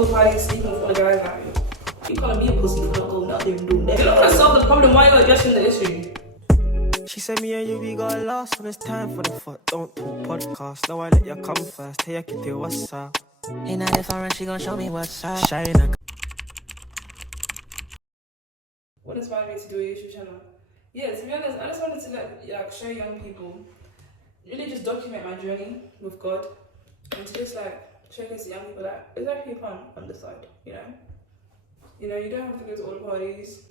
all the parties, sleeping with all the guys. Like, you calling me a pussy for not going out there and doing that? You're not gonna solve the problem. Why are you addressing the issue? She said me and you, we got lost when it's time for the fuck. Don't talk podcast. Now I let you come first. Hey, I can tell what's up. Ain't not different, she gon' show me what's up. Shine. What inspired me to do a YouTube channel? Yeah, to be honest, I just wanted to like show young people, really just document my journey with God, and to just like showcase to young people that it's actually fun on the side, you know. You know, you don't have to go to all the parties,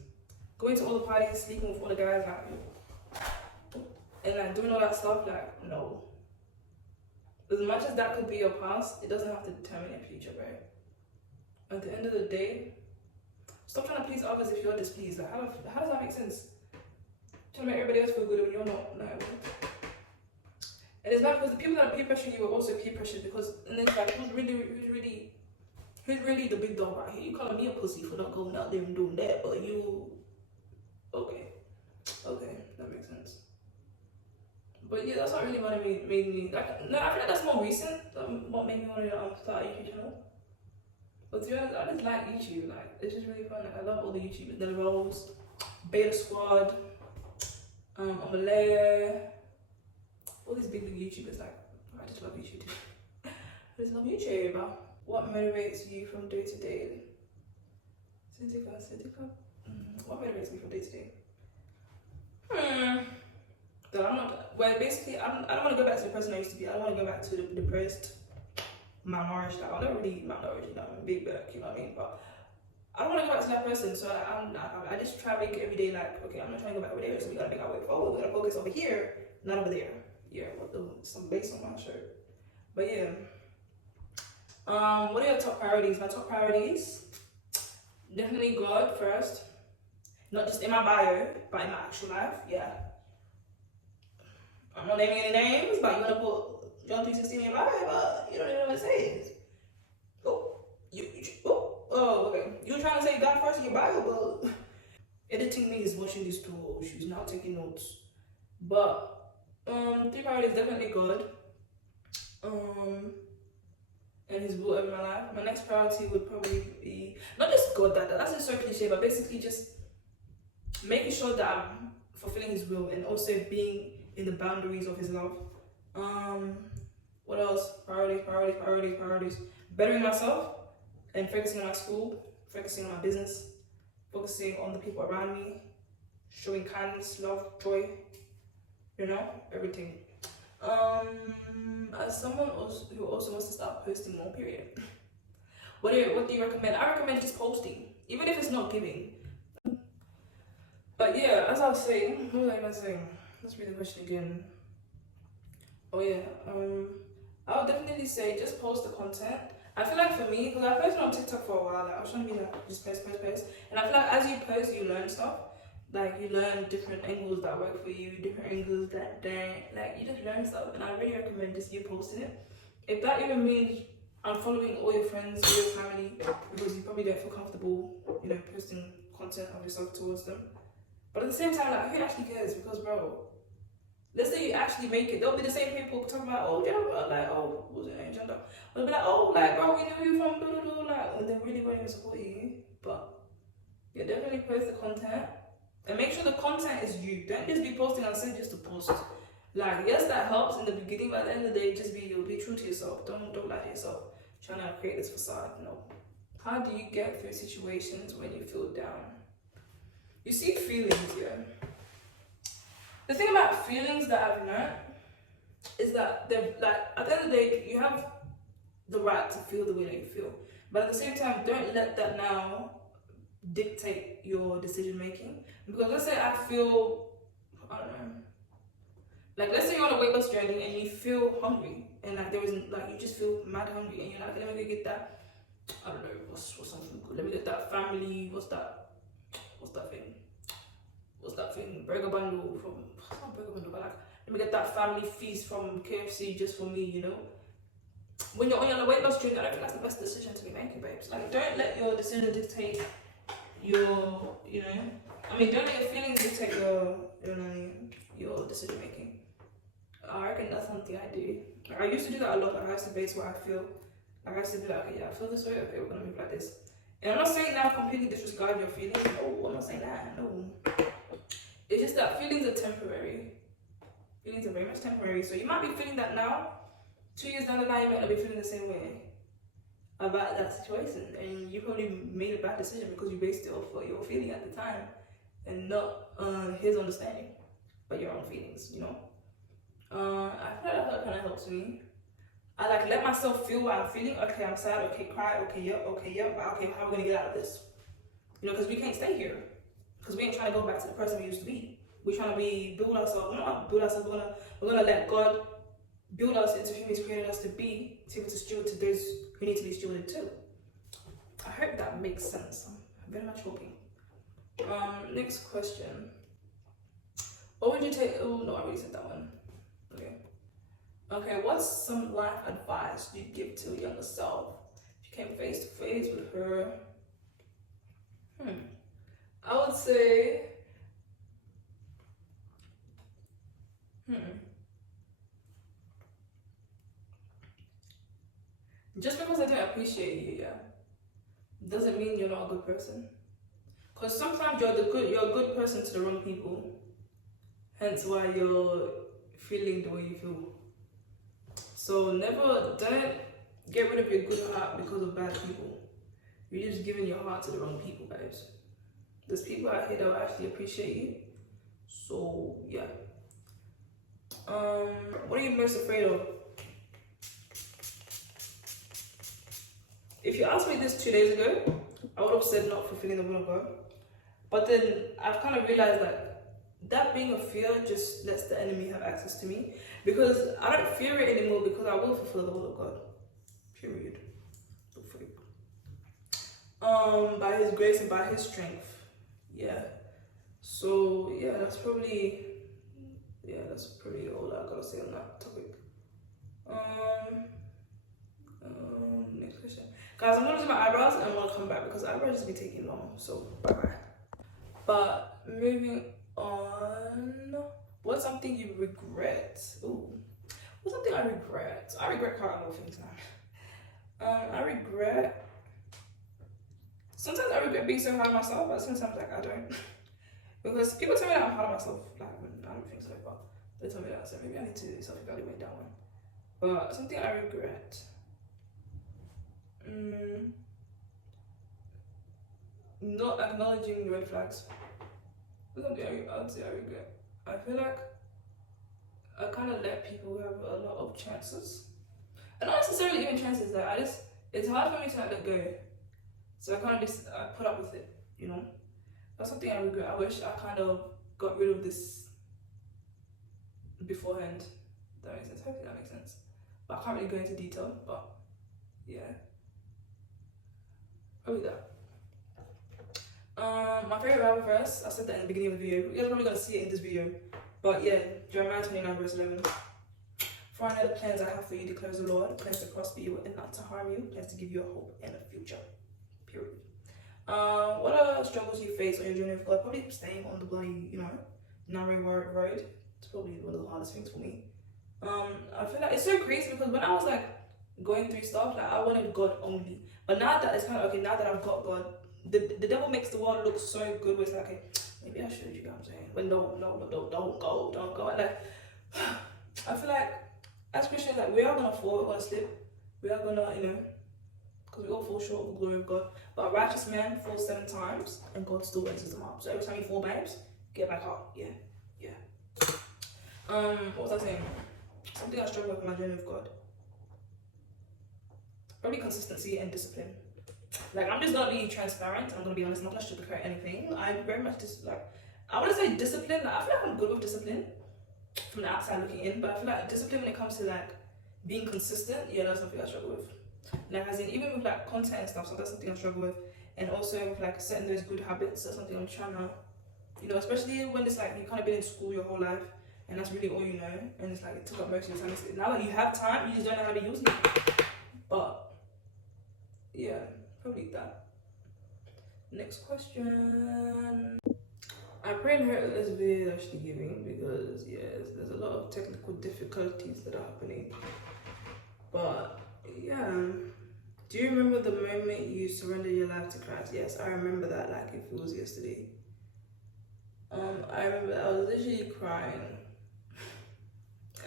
going to all the parties, sleeping with all the guys, like, and like doing all that stuff. Like, no. As much as that could be your past, it doesn't have to determine your future, right? At the end of the day, stop trying to please others if you're displeased. Like, how does that make sense? Trying to make everybody else feel good when you're not. No. And it's bad because the people that are peer pressuring you are also peer pressured, because and then it's like who's really the big dog right here? You calling me a pussy for not going out there and doing that, but you okay, that makes sense. But yeah, that's not really what made me like. No, I feel like that's more recent. What made me want to start a YouTube channel. But to be honest, I just like YouTube. Like, it's just really fun. Like, I love all the YouTubers. The Rolls, Beta Squad, Omelette, all these big YouTubers. Like, I just love YouTube too. I just love YouTube. What motivates you from day to day? What motivates me from day to day? That I'm not. Well, basically, I don't want to go back to the person I used to be. I don't want to go back to the depressed, malnourished. Like, I'm not really malnourished. I'm big back, you know what I mean? But I don't want to go back to that person. So I just try to make it every day. Like, okay, I'm not trying to go back over there. So we gotta make our way forward. We gotta focus over here, not over there. Yeah, some base on my shirt. But yeah. What are your top priorities? My top priorities, definitely God first. Not just in my bio, but in my actual life. Yeah. I'm not naming any names, but you wanna put John 3:16 in your bio, but you don't even know what it says. Okay. You were trying to say God first in your bio, but editing me is watching these two. She's not taking notes. But three priorities, definitely God. And His will over my life. My next priority would probably be not just God, that's just so cliche, but basically just making sure that I'm fulfilling His will and also being in the boundaries of His love. What else? Priorities. Bettering myself and focusing on my school, focusing on my business, focusing on the people around me, showing kindness, love, joy, you know, everything. As someone who also wants to start posting more, period. What do you recommend? I recommend just posting, even if it's not giving. But yeah, as I was saying, what was I even saying? Let's read the question again. Oh yeah, I would definitely say just post the content. I feel like for me, because I posted on TikTok for a while, like I was trying to be like just post, and I feel like as you post, you learn stuff. Like, you learn different angles that work for you, different angles that don't. Like, you just learn stuff, and I really recommend just you posting it. If that even means unfollowing all your friends or your family because you probably don't feel comfortable, you know, posting content of yourself towards them. But at the same time, like, who actually cares? Because, bro, let's say you actually make it, they'll be the same people talking about, oh, you know, like, oh, what was it, gender? They'll be like, oh, like, bro, we know you from blah, blah, blah, like, and they really won't even support you. But yeah, definitely post the content. And make sure the content is you. Don't just be posting and say just to post. Like, yes, that helps in the beginning, but at the end of the day, just be true to yourself. Don't lie to yourself. Trying to create this facade. No. How do you get through situations when you feel down? You see feelings, yeah. The thing about feelings that I've learned is that they're like, at the end of the day, you have the right to feel the way that you feel. But at the same time, don't let that now dictate your decision making. Because let's say I feel, I don't know, like let's say you're on a weight loss journey and you feel hungry and like there isn't, like you just feel mad hungry and you're like, let me go get that, I don't know, what's something good, let me get that family, what's that thing, burger bundle from, it's not burger bundle, but like, let me get that family feast from KFC just for me, you know. When you're on a weight loss journey, I don't think that's the best decision to be making, babes. Like, don't let your decision dictate your, you know, I mean, don't let your feelings dictate your decision making. I reckon that's something I do. I used to do that a lot. Like, I used to base what I feel Like I said, be like, okay, yeah, I feel this way, okay, we're gonna move like this. And I'm not saying that completely disregard your feelings. No, I'm not saying that, no. It's just that feelings are temporary. Feelings are very much temporary. So you might be feeling that now. 2 years down the line, you might not be feeling the same way about that situation. And you probably made a bad decision because you based it off what you were feeling at the time and not his understanding, but your own feelings, you know? I feel like that kind of helps me. I like let myself feel what I'm feeling. Okay, I'm sad. Okay, cry. Okay, yep. Okay, yep. Okay, how are we gonna get out of this? You know, because we can't stay here. Because we ain't trying to go back to the person we used to be. We're trying to build ourselves. We're not build ourselves. We're gonna let God build us into who He's created us to be able to steward to those who need to be stewarded too. I hope that makes sense. I'm very much hoping. Next question. What would you take? Oh no, I already said that one. Okay, what's some life advice you'd give to a younger self if you came face to face with her? I would say, just because I don't appreciate you, yeah, doesn't mean you're not a good person. Because sometimes you're a good person to the wrong people. Hence why you're feeling the way you feel. So don't get rid of your good heart because of bad people. You're just giving your heart to the wrong people, guys. There's people out here that will actually appreciate you. So yeah. What are you most afraid of? If you asked me this 2 days ago, I would have said not fulfilling the will of God. But then I've kind of realized that being a fear just lets the enemy have access to me, because I don't fear it anymore because I will fulfill the will of God. Period. By His grace and by His strength. Yeah. So yeah, that's probably all I gotta say on that topic. Next question. Guys, I'm gonna do my eyebrows and I'm gonna come back because eyebrows just be taking long. So bye bye. But moving on, what's something you regret? Ooh, what's something I regret? I regret quite a lot of things now. Sometimes I regret being so hard on myself, but sometimes like I don't. Because people tell me that I'm hard on myself, like I don't think so, but they tell me that, so maybe I need to self-evaluate that one. But something I regret. Not acknowledging the red flags. That's something I would say I regret. I feel like I kind of let people have a lot of chances. And not necessarily even chances, like it's hard for me to let go. So I kind of just put up with it, you know? That's something I regret. I wish I kind of got rid of this beforehand. That makes sense. Hopefully that makes sense. But I can't really go into detail, but yeah. Probably that. My favorite Bible verse, I said that in the beginning of the video. You're probably gonna see it in this video. But yeah, Jeremiah 29 verse 11. For I know the plans I have for you, declares the Lord, plans to prosper you and not to harm you, plans to give you a hope and a future. Period. What are struggles you face on your journey with God? Probably staying on the bloody, narrow road. It's probably one of the hardest things for me. I feel like it's so crazy because when I was like going through stuff, like I wanted God only. But now that it's kind of okay, now that I've got God, the devil makes the world look so good where it's like, okay, maybe I should, you know what I'm saying? But no, don't go. And like, I feel like as Christians, like we are gonna fall, we're gonna slip, we are gonna, because we all fall short of the glory of God. But a righteous man falls 7 times and God still raises them up. So every time you fall, babes, get back up. Yeah. What was I saying? Something I struggle with in my journey with God. Probably consistency and discipline. Like I'm just gonna be transparent. I'm gonna be honest. I'm not gonna sugarcoat anything. I'm very much I wouldn't say discipline. Like, I feel like I'm good with discipline from the outside looking in, but I feel like discipline when it comes to like being consistent, that's something I struggle with. Like as in even with like content and stuff, so that's something I struggle with. And also with like setting those good habits, that's something I'm trying to, especially when it's like you've kind of been in school your whole life and that's really all you know, and it's like it took up most of your time. Now that you have time, you just don't know how to use it. But yeah, probably that. Next question. I pray and hope that this video is actually giving because there's a lot of technical difficulties that are happening. But yeah, Do you remember the moment you surrendered your life to Christ? Yes, I remember that like if it was yesterday. I remember I was literally crying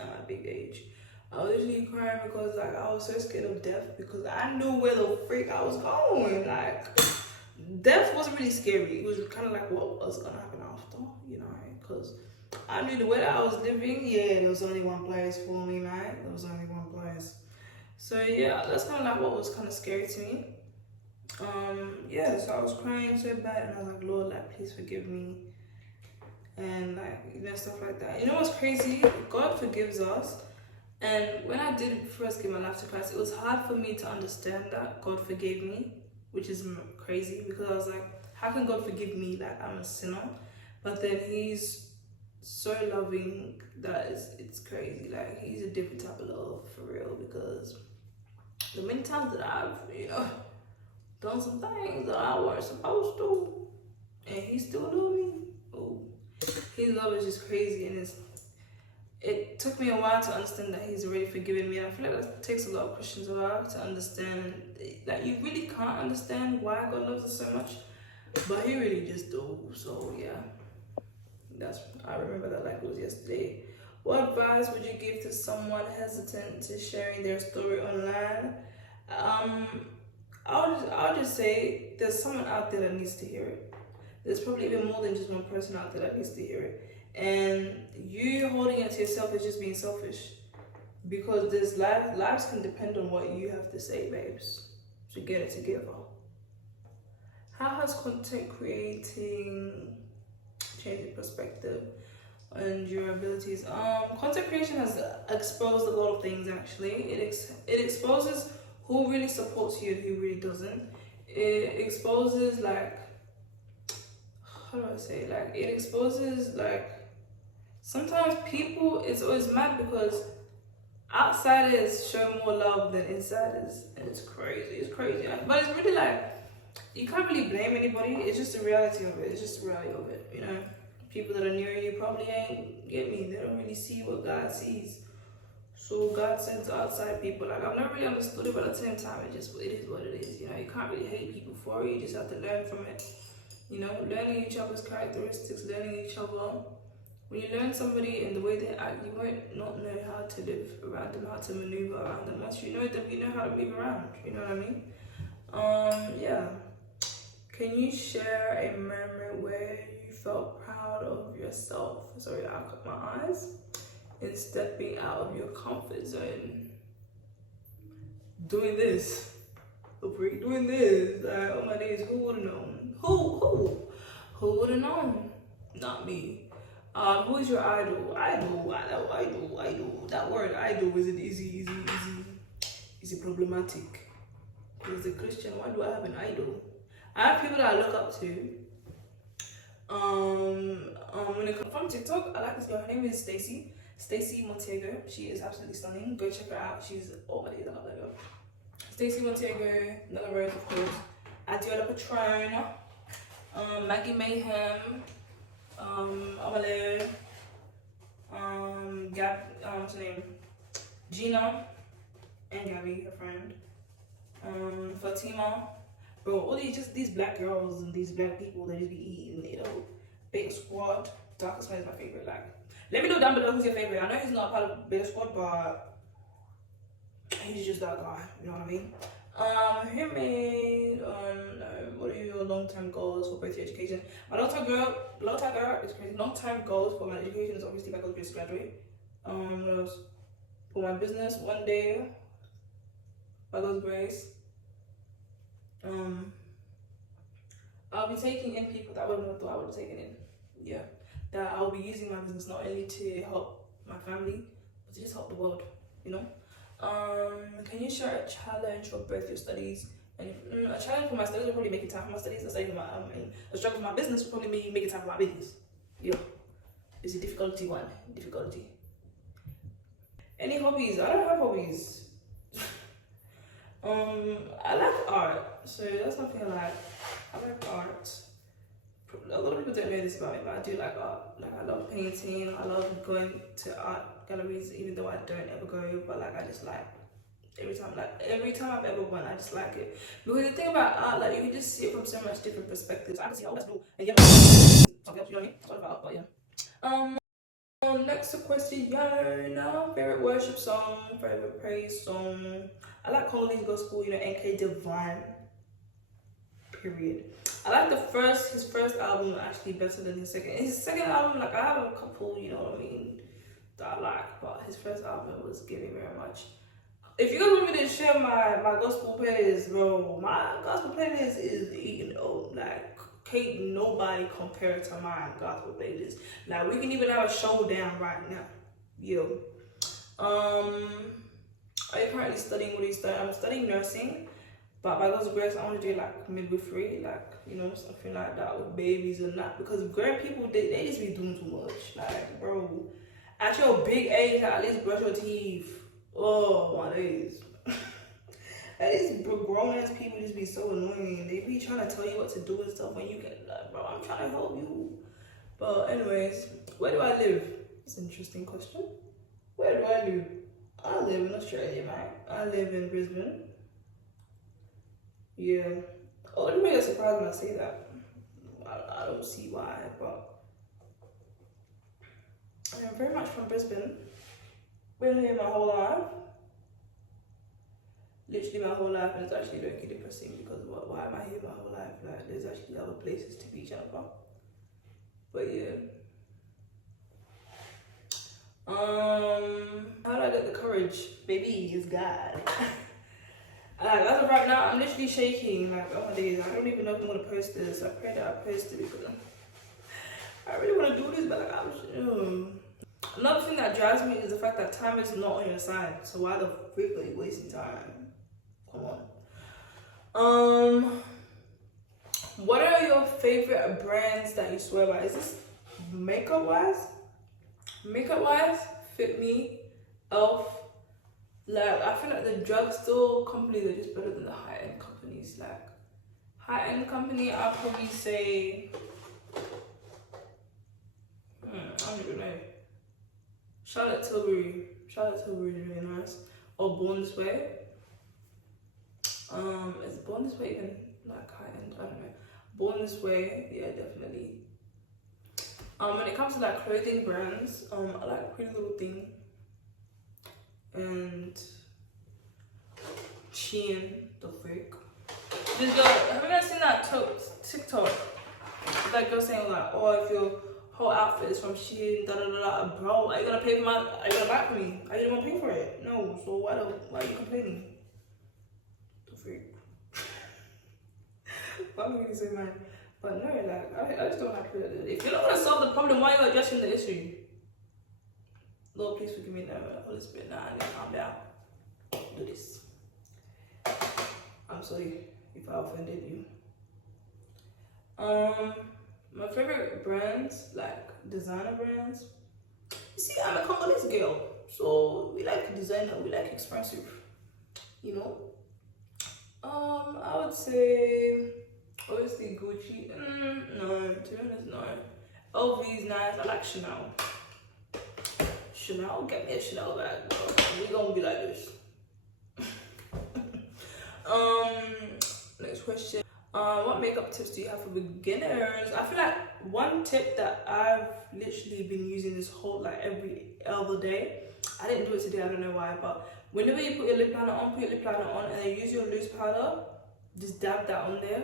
at my big age. I was literally crying because like I was so scared of death because I knew where the freak I was going. Like death wasn't really scary. It was kind of like what was gonna happen after, you know, because I knew the way that I was living. Yeah, there was only one place for me, man. There was only one place. So yeah, that's kind of like what was kind of scary to me. Yeah, so I was crying so bad, and I was like, Lord, like please forgive me, and like you know stuff like that. You know what's crazy? God forgives us. And when I did first give my life to Christ, it was hard for me to understand that God forgave me, which is crazy because I was like, how can God forgive me? Like I'm a sinner, but then He's so loving that it's crazy. Like He's a different type of love for real because the many times that I've done some things that I weren't supposed to, and He still loved me. Oh, His love is just crazy, and it took me a while to understand that He's already forgiven me. And I feel like that takes a lot of Christians a while to understand. Like you really can't understand why God loves us so much, but He really just do. So yeah, I remember that like it was yesterday. What advice would you give to someone hesitant to sharing their story online? I'll just say there's someone out there that needs to hear it. There's probably even more than just one person out there that needs to hear it. And you holding it to yourself is just being selfish. Because this lives can depend on what you have to say, babes. So get it together. How has content creating changed your perspective and your abilities? Content creation has exposed a lot of things actually. It exposes who really supports you and who really doesn't. It exposes like, how do I say, like it exposes like sometimes people, it's always mad because outsiders show more love than insiders, and it's crazy, but it's really like you can't really blame anybody. It's just the reality of it. You know, people that are near you probably ain't, get me, they don't really see what God sees, so God sends outside people. Like I've never really understood it, but at the same time it is what it is. You know, you can't really hate people for it. You just have to learn from it. You know, learning each other's characteristics, learning each other. When you learn somebody and the way they act, you won't not know how to live around them, how to maneuver around them. Once you know them, you know how to move around. You know what I mean? Yeah. Can you share a moment where you felt proud of yourself? Sorry, I cut my eyes. In stepping out of your comfort zone. Doing this. Doing this. Like, oh my days, who would have known? Who would have known? Not me. Who is your idol? Idol. That word idol is it problematic? As a Christian, why do I have an idol? I have people that I look up to. When it comes from TikTok, I like this girl. Her name is Stacey Montego. She is absolutely stunning. Go check her out. She's my days, I love that girl. Stacey Montego, Nella Rose, of course. Adiola Patron, Maggie Mayhem, Amale, Gab, what's her name? Gina, and Gabby, her friend. Fatima. Bro, all these black girls and these black people that just be eating, you know, Big Squad. Darkest Man is my favorite. Like, let me know down below who's your favorite. I know he's not a part of Big Squad, but he's just that guy. You know what I mean? Him made what are your long-term goals for both your education? My long-term goal is crazy. Long-term goals for my education is obviously my goal to graduate. What else? For my business, one day, by God's grace, I'll be taking in people that I wouldn't have thought I would have taken in. Yeah, that I'll be using my business not only to help my family, but to just help the world. You know. Can you share a challenge for both your studies? And a challenge for my studies will probably make it time for my studies. A struggle for my business will probably make it time for my business. Yeah, it's a difficulty one. Any hobbies? I don't have hobbies. I like art, so that's something I like. I like art. A lot of people don't know this about me, but I do like art. Like I love painting. I love going to art galleries, even though I don't ever go. But like I just like Every time I've ever won, I just like it. Because the thing about art, like you can just see it from so much different perspectives. I can see, oh, that's blue, and yellow. Something else, you know what I mean? That's what it's about, but yeah. Next question, favorite worship song, favorite praise song. I like Congolese gospel, NK Divine. Period. I like his first album actually better than his second. His second album, like I have a couple, you know what I mean, that I like, but his first album was giving very much. If you guys want me to share my gospel playlist, bro, my gospel playlist is, like, can't nobody compare to my gospel playlist. Like, we can even have a showdown right now. Yo. Are you currently studying? What are you studying? I'm studying nursing, but by God's grace, I want to do like midwifery, like, something like that with babies and that. Because great people, they just be doing too much. Like, bro, at your big age, at least brush your teeth. Oh my days. Like, these grown ass people just be so annoying. They be trying to tell you what to do and stuff when you get like, bro, I'm trying to help you. But anyways, where do I live? It's an interesting question. Where do I live? I live in Australia, man. I live in Brisbane. Yeah. Oh, it really surprised when I say that. I don't see why, but I am very much from Brisbane. Been here my whole life. Literally my whole life, and it's actually very depressing because why am I here my whole life? Like, there's actually other places to be, Jennifer. But yeah. How do I get the courage? Baby, is God. As of right now, I'm literally shaking. Like, oh my days, I don't even know if I'm gonna post this. I pray that I post it because I really want to do this, but like, another thing that drives me is the fact that time is not on your side. So why the freak are you wasting time? Come on. What are your favorite brands that you swear by? Is this makeup wise? Makeup wise, Fit Me, Elf. Like, I feel like the drugstore companies are just better than the high-end companies. Like, high-end company, I'll probably say, I don't even know. Charlotte Tilbury is really nice. Or Born This Way. Is Born This Way even like high-end? I don't know. Born This Way, yeah, definitely. When it comes to like clothing brands, I like Pretty Little Thing and Shein, the freak. This girl, have you guys seen that TikTok? That girl saying like, oh, if your whole outfit is from Shein, da da da da, bro, are you gonna buy it for me? I didn't want to pay for it. No, so why are you complaining? The freak. Why am I gonna say mine? But no, like, I just don't like it. If you're not gonna solve the problem, why are you addressing the issue? Lord, please forgive me now. Holy Spirit, nah, I need to calm down. Do this. I'm sorry if I offended you. My favorite brands, like designer brands. You see, I'm a Congolese girl, so we like designer, we like expensive. I would say obviously Gucci. No, to be honest, no. LV is nice. I like Chanel. Get me a Chanel bag, bro. We gonna be like this. Next question. What makeup tips do you have for beginners? I feel like one tip that I've literally been using this whole every other day. I didn't do it today, I don't know why, but whenever you put your lip liner on, and then use your loose powder, just dab that on there.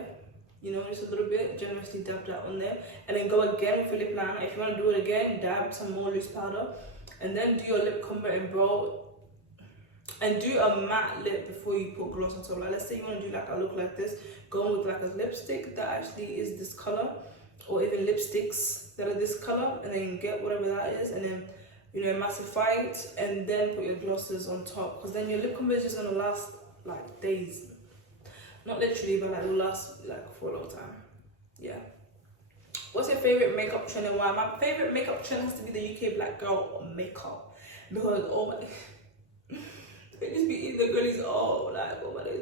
Just a little bit, generously dab that on there, and then go again with your lip liner. If you want to do it again, dab some more loose powder, and then do your lip combo and brow, and do a matte lip before you put gloss on top. Like, let's say you want to do like a look like this, go with like a lipstick that actually is this color, or even lipsticks that are this color, and then get whatever that is, and then massify it, and then put your glosses on top, because then your lip combo is just gonna last like days. Not literally, but it'll last for a long time. Yeah. What's your favorite makeup trend and why? My favorite makeup trend has to be the UK black girl makeup, because they just be eating the girlies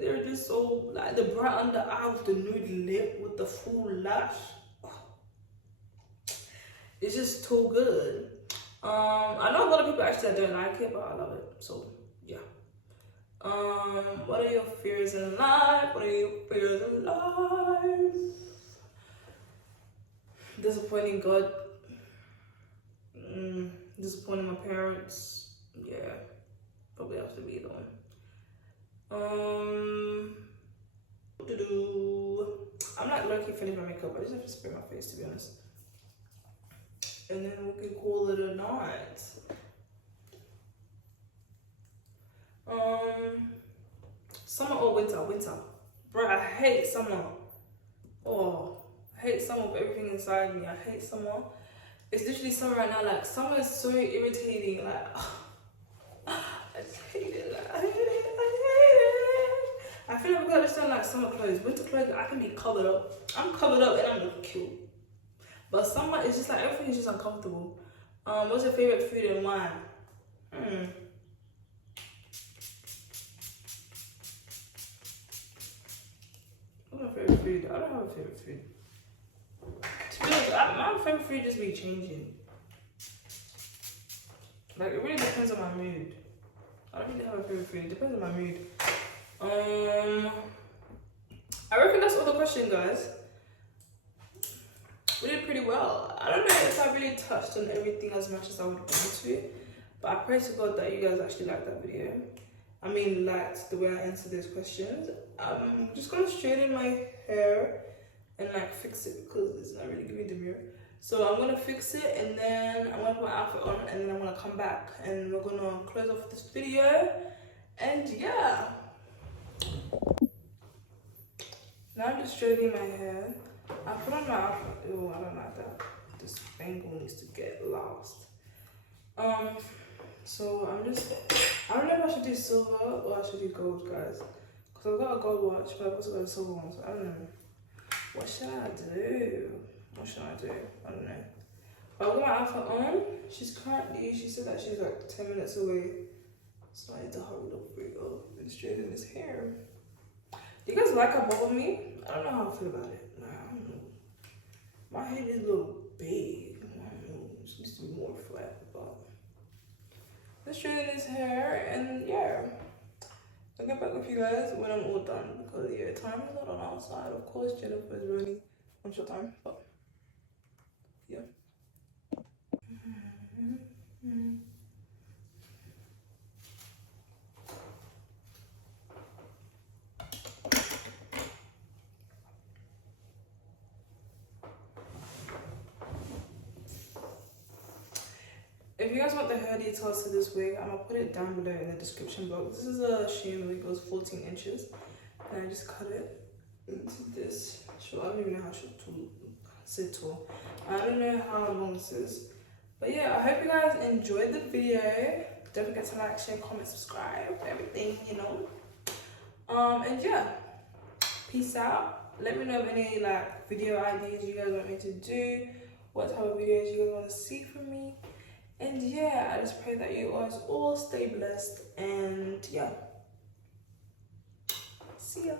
they're just so the bright under eye with the nude lip with the full lash. It's just too good. I know a lot of people actually don't like it, but I love it. So yeah. What are your fears in life? What are your fears in life? Disappointing God. Disappointing my parents. Yeah, probably have to be the one. What to do? I'm like low-key finished my makeup. I just have to spray my face, to be honest. And then we can call it a night. Summer or winter? Winter. Bro, I hate summer. Oh, I hate summer with everything inside me. I hate summer. It's literally summer right now. Like, summer is so irritating. Like, I just hate it. Like, I hate it. I feel like we gotta understand like summer clothes. Winter clothes, I can be covered up. I'm covered up and I'm looking cute. But summer is just like everything is just uncomfortable. What's your favorite food and why? What's my favorite food? I don't have a favorite food. To be honest, my favorite food just be changing. Like it really depends on my mood. I don't really have a favorite food. It depends on my mood. I reckon that's all the questions, guys. We did pretty well. I don't know if I really touched on everything as much as I would want to, but I pray to God that you guys actually liked that video. I mean, liked the way I answered these questions. I'm just gonna straighten my hair and like fix it because it's not really giving the mirror. So I'm gonna fix it and then I'm gonna put my outfit on and then I'm gonna come back and we're gonna close off this video. And yeah. Now I'm just straightening my hair. I put on my outfit. Oh, I don't like that. This bangle needs to get lost. So I don't know if I should do silver or I should do gold, guys. Because I've got a gold watch, but I've also got a silver one, so I don't know. What should I do? I don't know. But I've got my outfit on. She said that she's like 10 minutes away. So I need to hurry up and straighten this hair. Do you guys like how bubble me? I don't know how I feel about it. Like, I don't know. My head is a little big. I don't know. It needs to be more flat, but let's straighten this hair and yeah. I'll get back with you guys when I'm all done because yeah, time is not on our side. Of course, Jennifer is running on short time, but yeah. If you guys want the hair details to this wig, I'm gonna put it down below in the description box. This is a Shein wig, it was 14 inches. And I just cut it into this short. I don't even know how short to say tall. I don't know how long this is. But yeah, I hope you guys enjoyed the video. Don't forget to like, share, comment, subscribe, everything, you know. And yeah, peace out. Let me know of any like video ideas you guys want me to do, what type of videos you guys want to see from me. And yeah, I just pray that you guys all stay blessed and yeah. See ya.